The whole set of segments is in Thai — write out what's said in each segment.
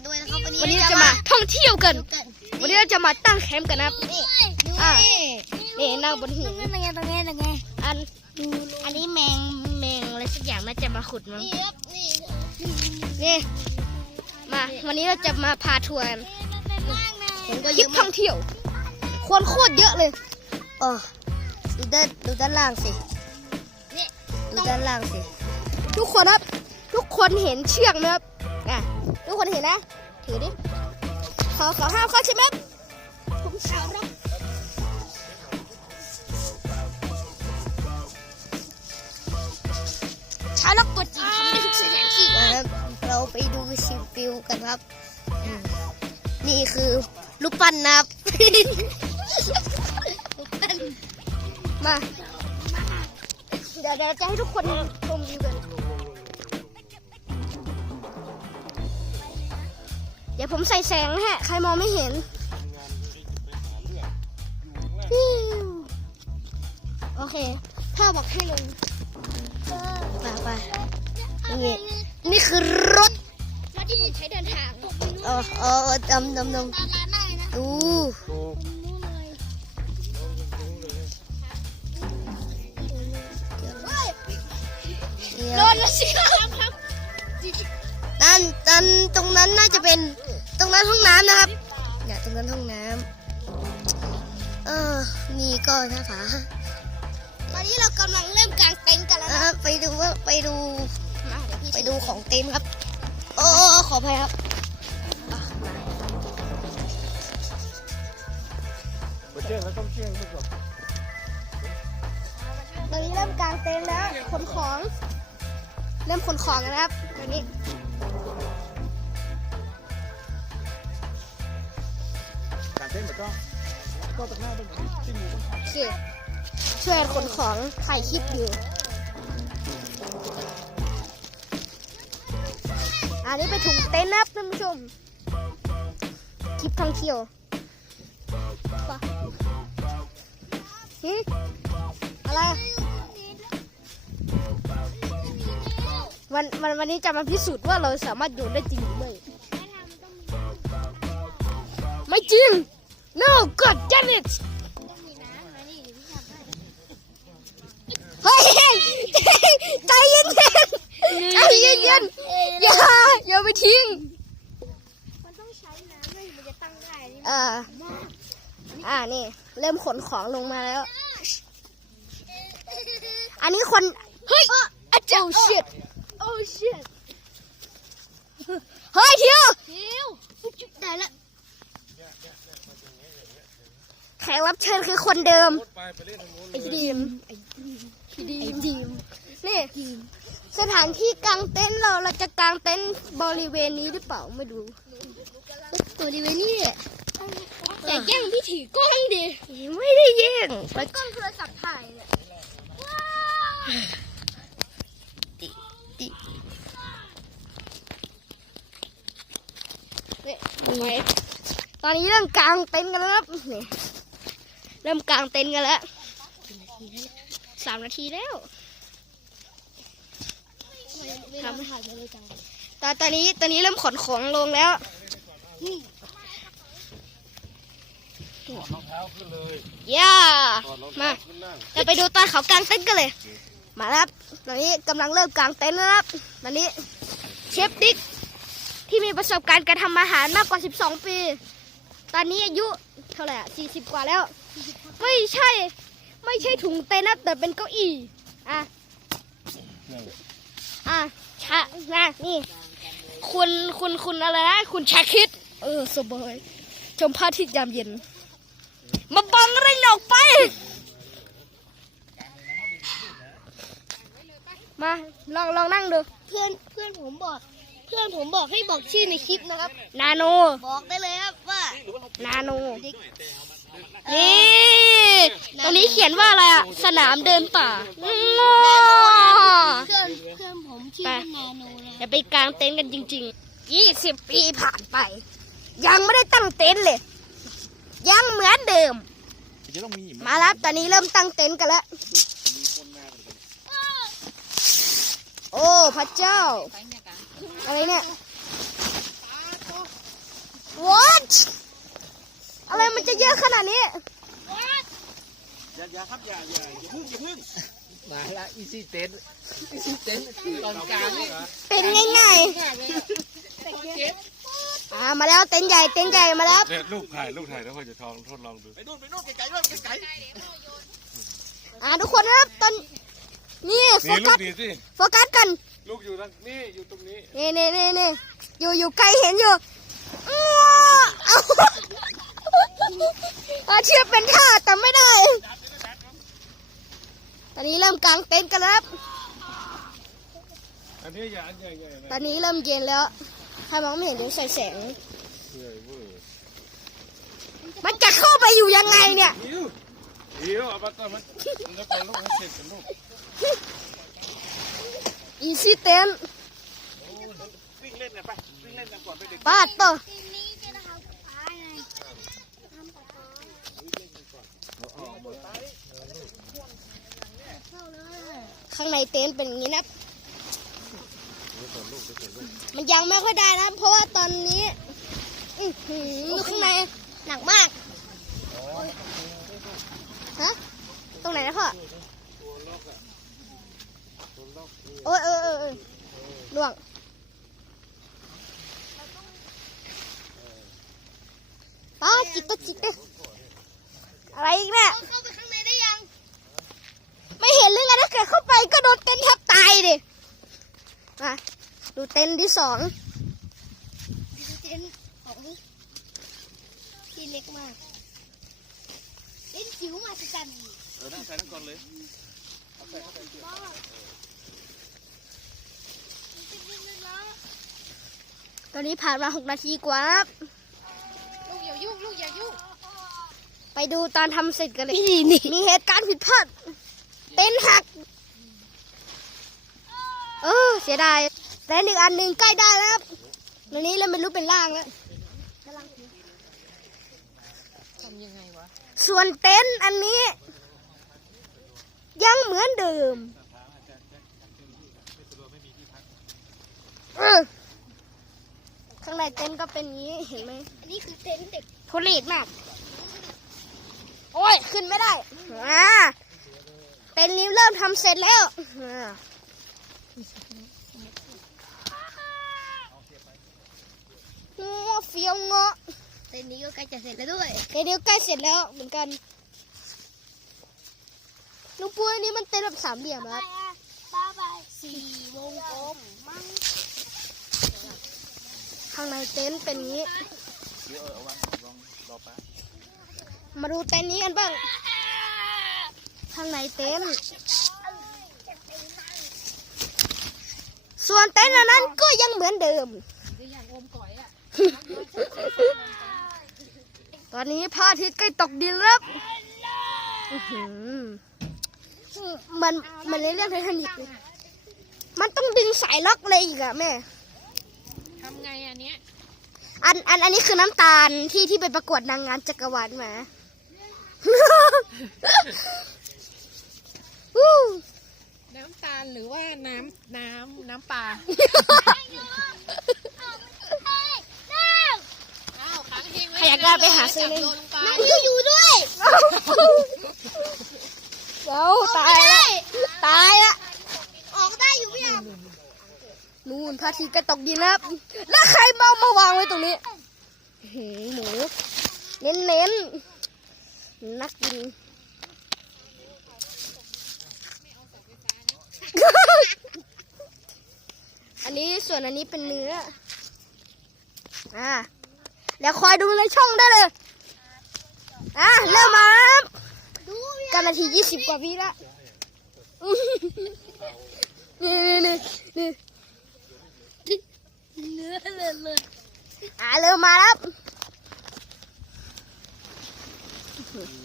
กันด้วยนะครับวันนี้วันนี้เราจะมาท่องเที่ยวกันกัน วันนี้เราจะมาตั้งแคมป์กันนะครับนี่ดูอะนี่นี่นั่งบนหินตรงนี้ตรงนี้ตรงนี้อันอันนี้แมงแมงอะไรสักอย่างน่าจะมาขุดมั้งนี่ครับนี่นี่มาวันนี้เราจะมาพาทัวร์กันเห็นก็คเยลิปอะท่มาอกงเที่ยวคนโคตรเยอะเลยโอ้ดูด้านดูด้านล่างสินี่ดูด้านล่างสิ ทุกคนครับ ทุกคนเห็นเชือกไหมครับ อะทุกคนเห็นนะ ถือดิเขาเขาห้ามเข้าใช่ไหมครับผมชาวร็อกชาวร็อกตัวจริงทำได้ทุกสถานที่ครับเราไปดูชิมฟิวกันครับ นี่คือลูกปั้นนะครับลูกปั้นมา เดี๋ยวเดี๋ยวจะให้ทุกคนชมวิวกัน ดี๋ยวผมใส่แสงนะฮะ ใครมองไม่เห็นฟิวโอเคถ้าบอกให้ลงไปไปนี่นี่คือรถรถที่ผมใช้เดินทางเออเออดำดำดำดูเดี๋ยวโดนแล้วสิครับครับนั่นนั่นตรงนั้นน่าจะเป็น ตรงนั้นห้องน้ำนะครับเนี่ยตรงนั้นห้องน้ำเออนี่ก็หน้าผาตอนนี้เรากำลังเริ่มกางเต็นท์กันแล้วอะนะไปดูว่าไปดูมาเดี๋ยวพี่ไปดูของเต็นท์ครับ โอ้ขออภัยครับอะมาไปเชื่องแล้วต้องเชื่องไปก่อนตอนนี้เริ่มกางเต็นท์แล้วขนของ เริ่มขนของกันนะครับตอนนี้ เต้นแบบก็ก็ตะหน้าต้องที่มือต้องโอเคช่วยขนของถ่ายคลิปอยู่อันนี้ไปนถุงเต็นท์นะครับท่านผู้ชมคลิปท่องเที่ยวฮึอะไรวันวันวันนี้จะมาพิสูจน์ว่าเราสามารถโยนได้จริงหรือไม่ ไม่จริง no god damn it เฮ้ยใจเย็นๆใจเย็นๆอย่าอย่าไปทิ้ง มันต้องใช้น้ำด้วยมันจะตั้งได้นี่อ่า อ่านี่ เริ่มขนของลงมาแล้ว อันนี้คน เฮ้ยอาจารย์ oh shit oh shit เฮ้ยเทียวเที่ยวได้ละ แขกรับเชิญคือคนเดิมไปไปเล่นทางโน้นไอ้ดีมพี่ดีมดีมนี่สถานที่กางเต็นท์เราเราจะกางเต็นท์บริเวณนี้หรือเปล่าไม่รู้ตัวดีเวนี่แหละแต่แย่งพี่ถือกล้องดิไม่ได้แย่งไปกล้องโทรศัพท์ถ่ายเนี่ยตินี่ไงตอนนี้เริ่มกางเต็นท์กันแล้วครับนี่ เริ่มกางเต็นท์กันแล้วสามนาทีแล้วทำถ่ายเลยจังตอนตอนนี้ตอนนี้เริ่มขนของลงแล้วถอดรองเท้าขึ้นเลยย่าถอดรองมาเท้าขึ้นนั่งจะไปดูตอนเขากางเต็นท์กันเลย มาแล้วครับ ตอนนี้กำลังเริ่มกางเต็นท์แล้วครับ ตอนนี้เชฟดิ๊กที่มีประสบการณ์การทำอาหารมากกว่า 12 ปี ตอนนี้อายุเท่าไหร่อะ40กว่าแล้ว ไม่ใช่ ไม่ใช่ถุงเต็นท์นะแต่เป็นเก้าอี้อะนั่งอะชะนะนี่ คุณคุณคุณอะไรนะคุณชาคิด เออสบายชมพระอาทิตย์ยามเย็น มาบังอะไรหนออกไป มาลองลองนั่งดูเพื่อนเพื่อนผมบอก เพื่อนผมบอกให้บอกชื่อในคลิปนะครับ นาโน บอกได้เลยครับว่า นาโน นี่ตรงนี้เขียนว่าอะไรอะ สนามเดินป่าง้อเพื่อนเพื่อนผมชื่อว่านาโนนะจะไปกางเต็นท์กันจริงๆ20ปีผ่านไป ยังไม่ได้ตั้งเต็นท์เลย ยังเหมือนเดิมจะต้องมีมาแล้วตอนนี้เริ่มตั้งเต็นท์กันแล้ว โอ้พระเจ้า อะไรเนี่ย อะไรมันจะเยอะขนาดนี้ อย่าอย่าครับอย่าอย่าอย่าพึ่งอย่าพึ่งมาละอีซี่เต็นอีซี่เต็นตอนกลางนี่เป็นง่ายๆอ่ามาแล้วเต็นท์ใหญ่เต็นท์ใหญ่มาแล้วเนี่ยลูกถ่ายลูกถ่ายแล้วค่อยจะทองทดลองดูไปนู่นไปนู่นไกลๆด้วยไกลอ่าทุกคนครับตอนนี่โฟนี่ลูกักสดีสิโฟกัสกันลูกอยู่ตรงนี่อยู่ตรงนี้ นี่นี่นี่นี่อยู่อยู่ไกลเห็นอยู่อ้อเอา อาเทียบเป็นท่าแต่ไม่ได้ ตอนนี้เริ่มกางเต็นท์กันแล้วครับอันนี้อย่าอันใหญ่ใหญ่ๆตอนะนนี้เริ่มเย็นแล้วถ้ามองไม่เห็นเดี๋ยวใส่แสงเพื่อยเว้ยมันจะเข้าไปอยู่ยังไงเนี่ยหิวหิวเอาไปต่อมันมันจะไปลูกให้เสร็จกันลูกอีซี่เต็นท์ๆวิ่งเล่นนะไปวิ่งเล่นกันก่อนไปเด็กปาดต่อ ข้างในเต็นท์เป็นอย่างนี้นะมันยังไม่ค่อยได้นะ เพราะว่าตอนนี้อื้อหือดูข้างในหนักมากฮะตรงไหนนะพ่อโอ้ยเออเออเออล่วงป้าจิกก็จิกเลยอะไรอีกเนี่ย เข้าไปข้างในได้ยัง ไม่ เห็นเลยไงถ้าเกิดเข้าไปก็โดนเต็นท์แทบตายดิมาดูเต็นท์ที่สองดูเต็นท์ของที่เล็กมากเต็นท์จิ๋วมาสจันเออนั่งใส่นั่งก่อนเลยตอนนี้ผ่านมาหกนาทีกว่าครับลูกอย่ายุ่งลูกอย่ายุ่งไปดูตอนทำเสร็จกันเลย นี่นี่มีเหตุการณ์ผิดพลาด เต็นท์หัก เออเสียดายแต่หนึ่งอันหนึ่งใกล้ได้แล้วครับตอนนี้เริ่มเป็นรูปเป็นร่างแล้วส่วนเต็นท์อันนี้ ยังเหมือนเดิมเออข้างในเต็นท์ก็เป็นอย่างนี้เห็นไหมอันนี้คือเต็นท์เด็กทุเรศมาก โอ้ย ขึ้นไม่ได้อ่าเต็นท์นี้เริ่มทำเสร็จแล้วอ่าโอ้เฟี้ยวเงาะเต็นท์นี้ก็ใกล้จะเสร็จแล้วด้วยเดี๋ยวใกล้เสร็จแล้วเหมือนกันลุงปูอันนี้มันเต็นท์แบบสามเหลี่ยมครับป้าไปสี่วงกลมมั้งข้างในเต็นท์เป็นอย่างนี้เดี๋ยวเออเอาวางลองรอแป๊บมาดูเต็นท์นี้กันบ้าง ข้างในเต็นท์ส่วนเต็นท์อันนั้นก็ยังเหมือนเดิม ตอนนี้พระอาทิตย์ใกล้ตกดินแล้วครับอื้อหือมันมันในเรื่องไททานิกเลยมันต้องดึงสายล็อกเลยอีกอะแม่ทำไงอันเนี้ยอันอันอันนี้คือน้ำตาลที่ที่ไปประกวดนางงามจักรวาลมา วู้ น้ำตาล หรือว่าน้ำน้ำน้ำปลาอ้าวขังทิ้งไว้ใครอยากได้ไปหาซื้อเลยจับโยนลงไปน้ำอยู่อยู่ด้วยเดี๋ยวตายละตายละออกได้อยู่พี่อะนู่นพระอาทิตย์ก็ตกดินแล้วแล้วใครเมามาวางไว้ตรงนี้หืมหมูเน้นเน้นๆนักกิน อันนี้ส่วนอันนี้เป็นเนื้อ อ่าเดี๋ยวคอยดูในช่องได้เลย อะเริ่มมาครับดูพี่กันนาทียี่สิบกว่าวิละนี่นี่นี่นี่เนื้อเลยเลยอ่าเริ่มมาแล้ว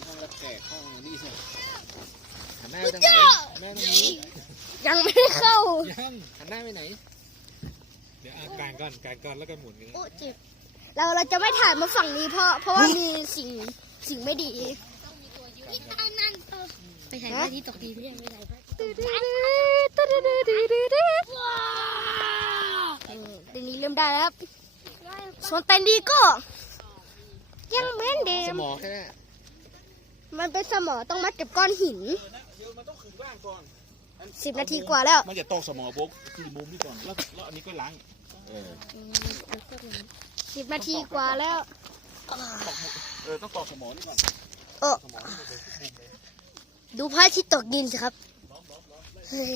ห้องรับแขกห้องนี่สิหันหน้าไปทางไหนหันหน้าตรงนี้ยังไม่ได้เข้ายังหันหน้าไปไหนเดี๋ยวอะกางก่อนกางก่อนแล้วก็หมุนอย่างนี้โอ้เจ็บ เราเราจะไม่ถ่ายมาฝั่งนี้เพราะเพราะว่ามีสิ่งสิ่งไม่ดีพี่ตายนั่นเออไปถ่ายพระอาทิตย์ตกดินไม่ยังไม่ถ่ายพระอาทิตย์เออเต็นนี้เริ่มได้แล้วครับส่วนเต็นดีก็ยังเหมือนเดิสมมองแค่นั้นมันเป็นสมอต้องมัดกับก้อนหิน เดี๋ยวมันต้องขึ้นล่างก่อนสิบนาทีกว่าแล้ว มันจะตกสมอบกที่มุมนี่ก่อนแล้วแล้วอันนี้ก็ล้างเออ สิบนาทีกว่าแล้ว เออต้องตอกสมอนี่ก่อนเออดูพระอาทิตย์ตกดินสิครับเฮ้ย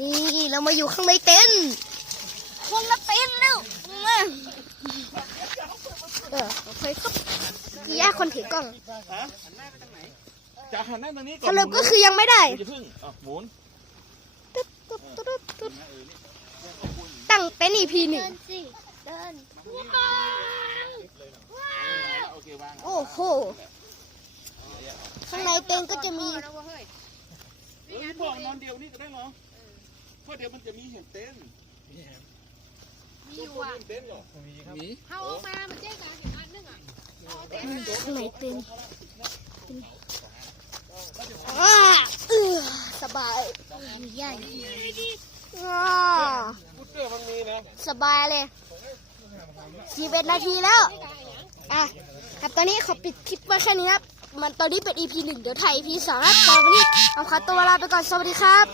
นี่เรามาอยู่ข้างในเต็นท์คงละเต้นแล้วมาเออโอเคครับพี่ย่าคนถือกล้อง จะหันหน้าตรงนี้ก่อสนรุปก็คือยังไม่ได้อย่าพึ่งอะหมุน ตึ๊ดตึ๊ดตึ๊ดตึ๊ดตั้งเต็นท์ EP หนึ่งโอเควางโอ้โห ข้างในเต็นท์ก็จะมีเออบอกนอนเดียวนี่ก็ได้เหรอเพราะเดี๋ยวมันจะมีเห็นเต็นท์มีอยู่อะเห็นเต็นท์เหรอมีเข้าออกมามันเจ๊กันอย่างนั้นนึงอะข้างในเต็นท์อ่าเออ สบายใหญ่อ่าพุตเตอร์มันมีนะสบายเลยสี่เอ็ดนาทีแล้ว อะ ครับตอนนี้ขอปิดคลิปไว้แค่นี้ครับ มันตอนนี้เป็น EP หนึ่งเดี๋ยวถ่าย EP สองครับตอนนี้เอาขอตัวลาไปก่อน สวัสดีครับ